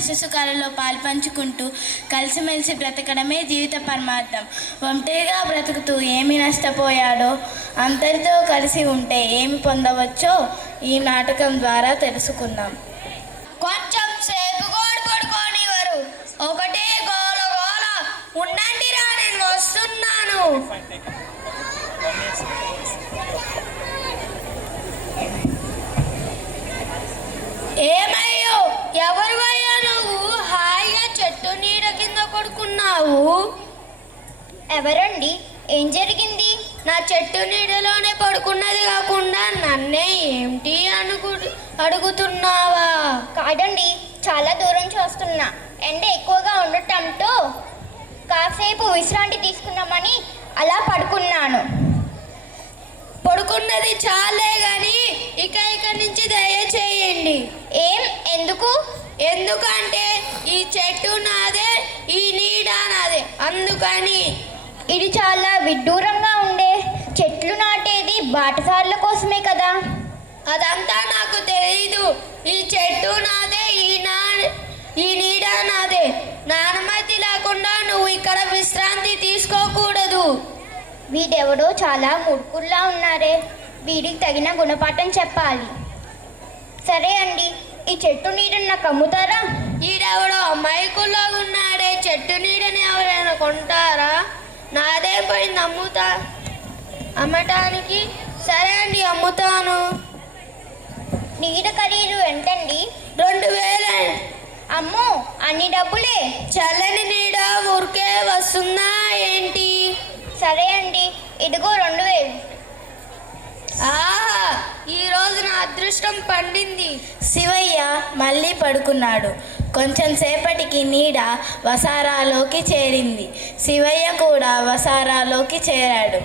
కష్టసుఖాలలో పాల్పంచుకుంటూ కలిసిమెలిసి బ్రతకడమే జీవిత పరమార్థం. ఒంటరిగా బ్రతుకుతూ ఏమి నష్టపోయాడో, అందరితో కలిసి ఉంటే ఏమి పొందవచ్చో ఈ నాటకం ద్వారా తెలుసుకుందాం. కొంచెం సేపు గోడు పడుకోనివ్వరు. ఒకటే గోల గోల. ఉండండిరా, నేను వస్తున్నాను. ఏమయ్యో, ఎవరు అయ్యా నువ్వు? హాయిగా చెట్టు నీడ కింద పడుకున్నావు. ఎవరండి? ఏం జరిగింది? నా చెట్టు నీడలోనే పడుకున్నది కాకుండా నన్నే ఏమిటి అడుగుతున్నావా? కాదండి, చాలా దూరం చూస్తున్నా. ఎండ ఎక్కువగా ఉండటంతో కాసేపు విశ్రాంతి తీసుకుందామని అలా పడుకున్నాను. పడుకున్నది చాలే గాని ఇక్కడి నుంచి దయచేయండి. ఎందుకు? ఎందుకంటే ఈ చెట్టు నాదే, ఈ నీడ నాదే, అందుకని. ఇది చాలా విడ్డూరంగా ఉండే. చెట్లు నాటేది బాటసారుల కోసమే కదా. అదంతా నాకు తెలీదు. ఈ చెట్టు నాదే, ఈ నీడ నాదే. నా అనుమతి లేకుండా నువ్వు ఇక్కడ విశ్రాంతి తీసుకోకూడదు. వీడెవడో చాలా మూర్ఖుల్లా ఉన్నారే. వీడికి తగిన గుణపాఠం చెప్పాలి. సరే అండి, ఈ చెట్టు నీడని నాకు అమ్ముతారా? ఈడెవడో అమాయకుల్లో ఉన్నాడే. చెట్టు నీడని ఎవరైనా కొంటారా? నాదే పోయింది అమ్మటానికి. సరే అండి, అమ్ముతాను. నీడ ఖరీదు ఎంతండి? 2000. అమ్మో, అన్ని డబ్బులే? చల్లని నీడ ఊరికే వస్తుందా ఏంటి? సరే అండి, ఇదిగో 2000. ఆహా, ఈరోజు నా అదృష్టం పండింది. శివయ్య మళ్ళీ పడుకున్నాడు. కొంచెం సేపటికి నీడ వసారాలోకి చేరింది. శివయ్య కూడా వసారాలోకి చేరాడు.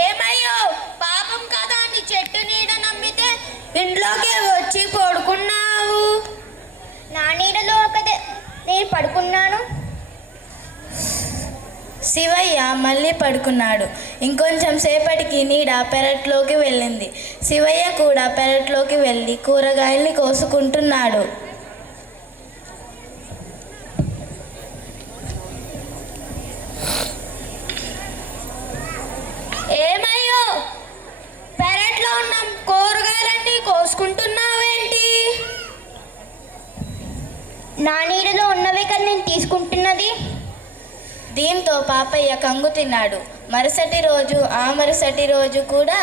ఏమయ్యో, పాపం కదా, నీ చెట్టు నీడ నమ్మితే ఇంట్లోకి వచ్చి పడుకున్నావు. నా నీడలో ఒకదే నేను పడుకున్నాను. శివయ్య మళ్ళీ పడుకున్నాడు. ఇంకొంచెం సేపటికి నీడ పెరట్లోకి వెళ్ళింది. శివయ్య కూడా పెరట్లోకి వెళ్ళి కూరగాయల్ని కోసుకుంటున్నాడు. ఏమయ్యో, పెరట్లో ఉన్న కూరగాయలన్నీ కోసుకుంటున్నావేంటి? నా నీడలో ఉన్నవే కదా నేను తీసుకుంటున్నది. దీంతో పాపయ్య కంగు తిన్నాడు. మరుసటి రోజు కూడా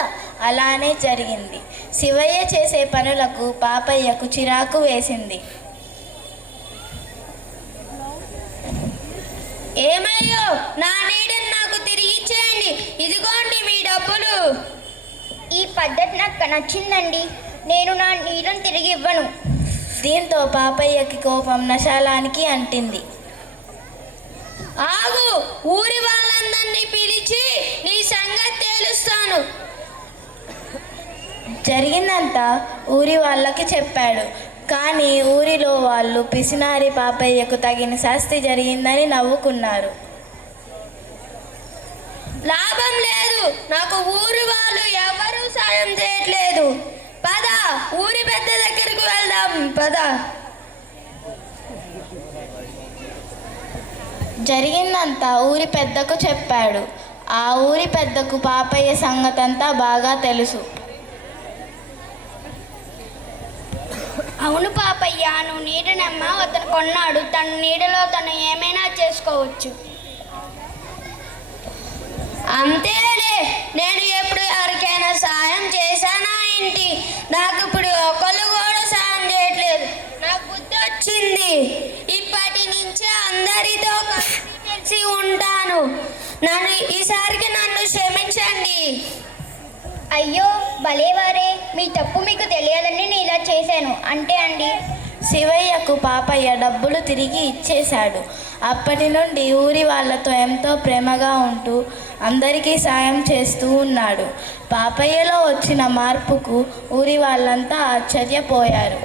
అలానే జరిగింది. శివయ్య చేసే పనులకు పాపయ్యకు చిరాకు వేసింది. ఏమయ్యో, నా నీడని నాకు తిరిగి ఇచ్చేయండి. ఇదిగోండి మీ డబ్బులు. ఈ పద్ధతి నాకు నచ్చిందండి. నేను నా నీడను తిరిగి ఇవ్వను. దీంతో పాపయ్యకి కోపం నశాలానికి అంటింది. ఆగు, ఊరి వాళ్ళందరినీ పిలిచి నీ సంగతి తేలుస్తాను. జరిగిందంతా ఊరి వాళ్ళకి చెప్పాడు. కానీ ఊరిలో వాళ్ళు పిసినారి పాపయ్యకు తగిన శాస్తి జరిగిందని నవ్వుకున్నారు. లాభం లేదు, నాకు ఊరి వాళ్ళు ఎవరూ సాయం చేయట్లేదు. పద, ఊరి పెద్ద దగ్గరికి వెళ్దాం. పద. జరిగిందంతా ఊరి పెద్దకు చెప్పాడు. ఆ ఊరి పెద్దకు పాపయ్య సంగతంతా బాగా తెలుసు. అవును పాపయ్య, నువ్వు నీడనమ్మ అతను కొన్నాడు. తన నీడలో తను ఏమైనా చేసుకోవచ్చు. అంతేలే, నేను ఎప్పుడు ఎవరికైనా సాయం చేశానా ఏంటి? నాకు ఇప్పుడు ఒకళ్ళు కూడా సాయం చేయట్లేదు. నాకు బుద్ధి వచ్చింది. ఇప్పటి నుంచి అందరితో కలిసి ఉంటాను. ఈసారికి నన్ను క్షమించండి. అయ్యో భలేవారే, మీ తప్పు మీకు తెలియాలని నేను ఇలా చేశాను అంటే అండి. శివయ్యకు పాపయ్య డబ్బులు తిరిగి ఇచ్చేశాడు. అప్పటి నుండి ఊరి వాళ్ళతో ఎంతో ప్రేమగా ఉంటూ అందరికీ సాయం చేస్తూ ఉన్నాడు. పాపయ్యలో వచ్చిన మార్పుకు ఊరి వాళ్ళంతా ఆశ్చర్యపోయారు.